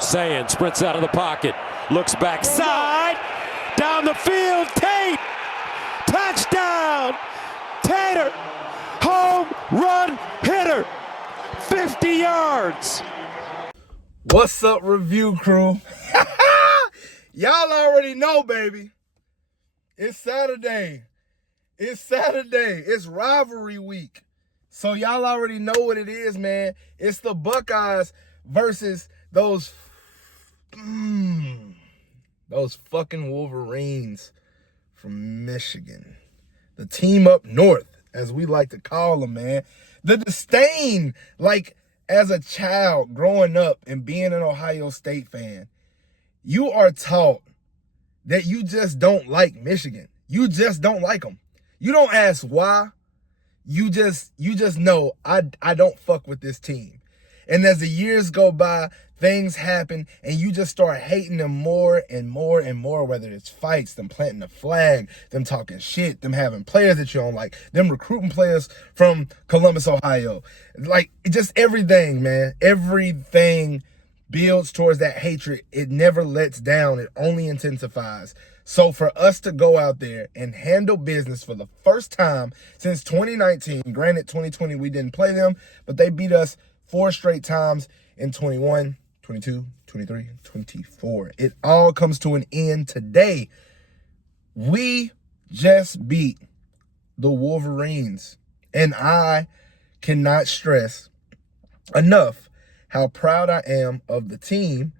Sayin sprints out of the pocket, looks backside, down the field, Tate, touchdown, Tater, home run hitter, 50 yards. What's up, review crew? Y'all already know, baby. It's Saturday. It's rivalry week. So y'all already know what it is, man. It's the Buckeyes versus those fucking Wolverines from Michigan. The team up north, as we like to call them, man. The disdain, like, as a child growing up and being an Ohio State fan, you are taught that you just don't like Michigan. You just don't like them. You don't ask why. You just know, I don't fuck with this team. And as the years go by, things happen, and you just start hating them more and more and more, whether it's fights, them planting a flag, them talking shit, them having players that you don't like, them recruiting players from Columbus, Ohio. Like, just everything, man. Everything builds towards that hatred. It never lets down. It only intensifies. So for us to go out there and handle business for the first time since 2019, granted 2020 we didn't play them, but they beat us 4 straight times in 21, 22, 23, 24. It all comes to an end today. We just beat the Wolverines, and I cannot stress enough how proud I am of the team,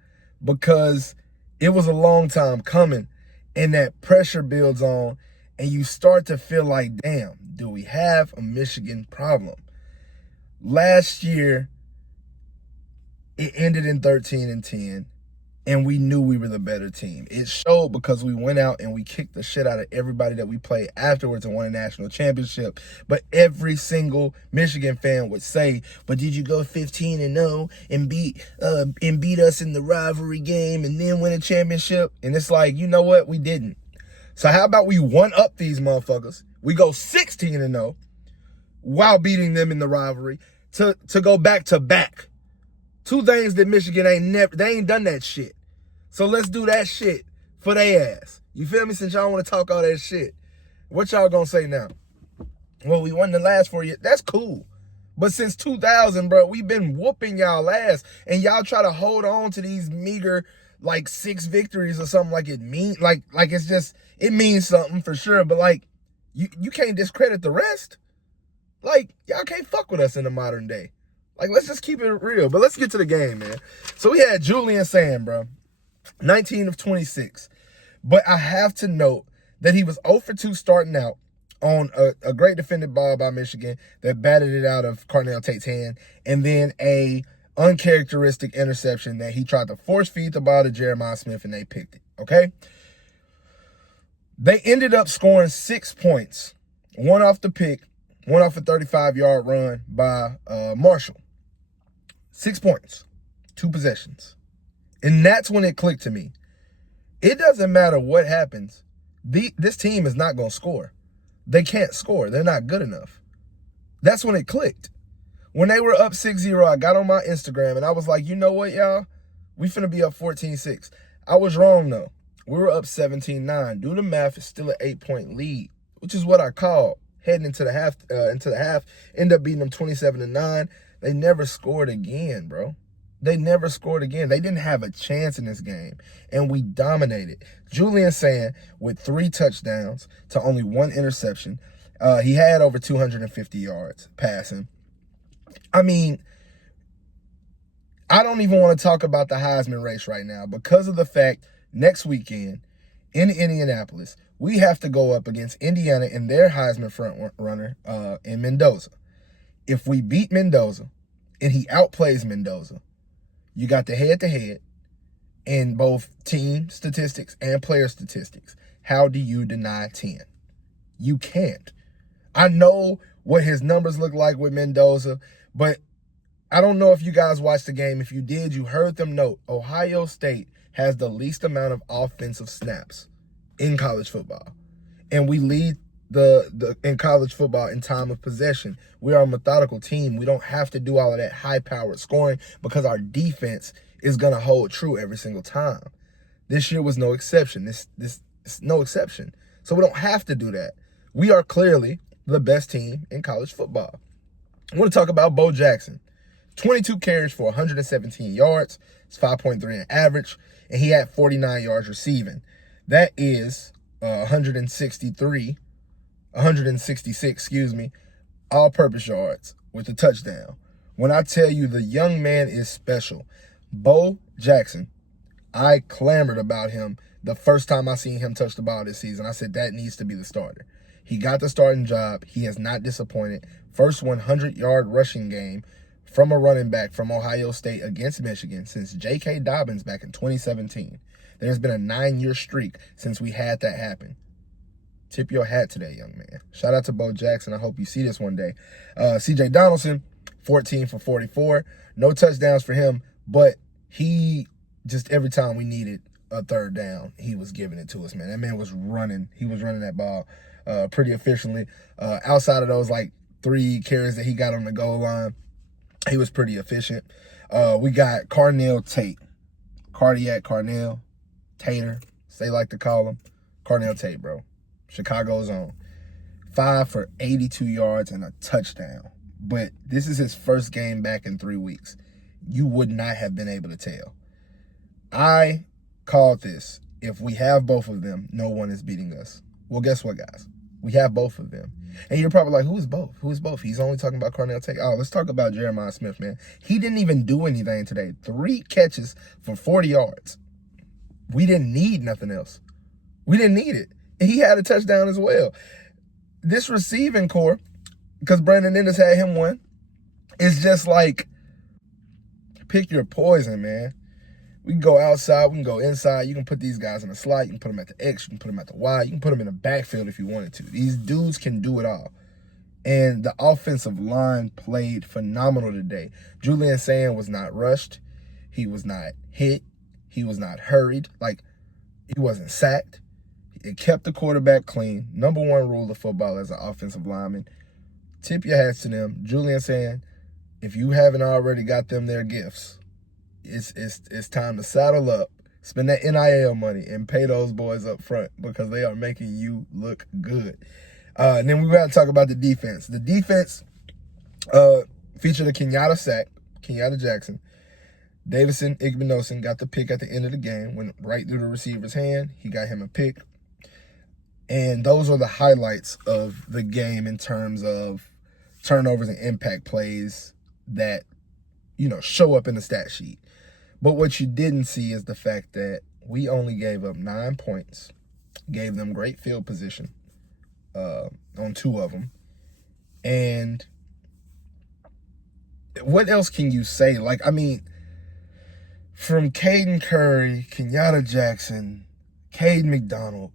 because it was a long time coming, and that pressure builds on, and you start to feel like, damn, do we have a Michigan problem? Last year, it ended in 13-10, and we knew we were the better team. It showed because we went out and we kicked the shit out of everybody that we played afterwards and won a national championship. But every single Michigan fan would say, but did you go 15-0 and beat us in the rivalry game and then win a championship? And it's like, you know what? We didn't. So how about we one-up these motherfuckers? We go 16-0 while beating them in the rivalry to go back-to-back. 2 things that Michigan they ain't done that shit. So let's do that shit for their ass. You feel me? Since y'all want to talk all that shit. What y'all gonna say now? Well, we won the last 4 years. That's cool. But since 2000, bro, we've been whooping y'all ass. And y'all try to hold on to these meager, like, 6 victories or something like it it's just, it means something for sure. But, like, you can't discredit the rest. Like, y'all can't fuck with us in the modern day. Like, let's just keep it real. But let's get to the game, man. So we had Julian Sayin, bro. 19 of 26. But I have to note that he was 0 for 2 starting out on a great defended ball by Michigan that batted it out of Carnell Tate's hand. And then a uncharacteristic interception that he tried to force feed the ball to Jeremiah Smith, and they picked it, okay? They ended up scoring 6 points. 1 off the pick, 1 off a 35-yard run by Marshall. 6 points, 2 possessions. And that's when it clicked to me. It doesn't matter what happens. This team is not going to score. They can't score. They're not good enough. That's when it clicked. When they were up 6-0, I got on my Instagram and I was like, you know what, y'all? We finna be up 14-6. I was wrong, though. We were up 17-9. Do the math, it's still an 8-point lead, which is what I called. Heading into the half, end up beating them 27-9. They never scored again, bro. They never scored again. They didn't have a chance in this game, and we dominated. Julian Sayin with 3 touchdowns to only 1 interception. He had over 250 yards passing. I mean, I don't even want to talk about the Heisman race right now because of the fact next weekend in Indianapolis, we have to go up against Indiana and their Heisman front runner in Mendoza. If we beat Mendoza and he outplays Mendoza, you got the head-to-head in both team statistics and player statistics. How do you deny 10? You can't. I know what his numbers look like with Mendoza, but I don't know if you guys watched the game. If you did, you heard them note Ohio State has the least amount of offensive snaps in college football. And we lead in college football in time of possession. We are a methodical team. We don't have to do all of that high-powered scoring because our defense is going to hold true every single time. This year was no exception. This is no exception. So we don't have to do that. We are clearly the best team in college football. I want to talk about Bo Jackson. 22 carries for 117 yards. It's 5.3 in average. And he had 49 yards receiving. That is 166, all-purpose yards with a touchdown. When I tell you the young man is special, Bo Jackson, I clamored about him the first time I seen him touch the ball this season. I said that needs to be the starter. He got the starting job. He has not disappointed. First 100-yard rushing game from a running back from Ohio State against Michigan since J.K. Dobbins back in 2017. There's been a 9-year streak since we had that happen. Tip your hat to that young man. Shout out to Bo Jackson. I hope you see this one day. C.J. Donaldson, 14 for 44. No touchdowns for him, but he just every time we needed a third down, he was giving it to us, man. That man was running. He was running that ball pretty efficiently. Outside of those, 3 carries that he got on the goal line, he was pretty efficient. We got Carnell Tate. Cardiac Carnell. Tater. They like to call him. Carnell Tate, bro. Chicago's own. 5 for 82 yards and a touchdown. But this is his first game back in 3 weeks. You would not have been able to tell. I called this. If we have both of them, no one is beating us. Well, guess what, guys? We have both of them. And you're probably like, who is both? Who is both? He's only talking about Carnell Tate. Oh, let's talk about Jeremiah Smith, man. He didn't even do anything today. 3 catches for 40 yards. We didn't need nothing else. We didn't need it. And he had a touchdown as well. This receiving core, because Brandon Ennis had him one, is just pick your poison, man. We can go outside. We can go inside. You can put these guys in the slot. You can put them at the X. You can put them at the Y. You can put them in the backfield if you wanted to. These dudes can do it all. And the offensive line played phenomenal today. Julian Sayin was not rushed. He was not hit. He was not hurried. He wasn't sacked. It kept the quarterback clean. Number 1 rule of football as an offensive lineman. Tip your hats to them. Julian Sayin, if you haven't already got them their gifts, it's time to saddle up, spend that NIL money, and pay those boys up front because they are making you look good. And then we got to talk about the defense. The defense featured a Kenyatta Jackson. Davison Igbinosun got the pick at the end of the game, went right through the receiver's hand. He got him a pick. And those are the highlights of the game in terms of turnovers and impact plays that, show up in the stat sheet. But what you didn't see is the fact that we only gave up 9 points, gave them great field position on 2 of them. And what else can you say? From Caden Curry, Kenyatta Jackson, Caden McDonald,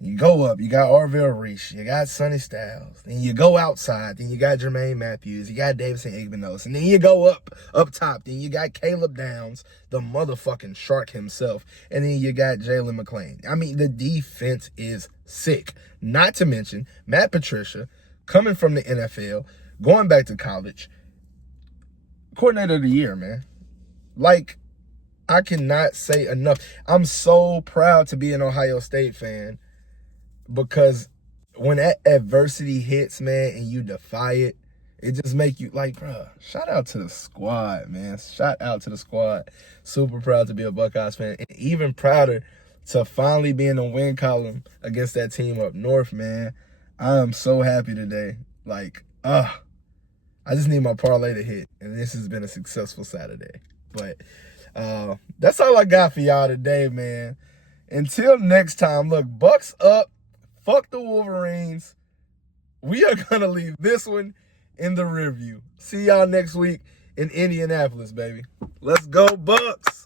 you go up, you got Arvell Reese, you got Sonny Styles, then you go outside, then you got Jermaine Matthews, you got Davison Igbenos, and then you go up top, then you got Caleb Downs, the motherfucking shark himself, and then you got Jalen McClain. The defense is sick. Not to mention Matt Patricia, coming from the NFL, going back to college, coordinator of the year, man. I cannot say enough. I'm so proud to be an Ohio State fan because when that adversity hits, man, and you defy it, it just make you bro, shout out to the squad, man. Shout out to the squad. Super proud to be a Buckeyes fan. And even prouder to finally be in the win column against that team up north, man. I am so happy today. I just need my parlay to hit. And this has been a successful Saturday. But that's all I got for y'all today, man. Until next time, look, Bucks up. Fuck the Wolverines. We are going to leave this one in the rearview. See y'all next week in Indianapolis, baby. Let's go, Bucks.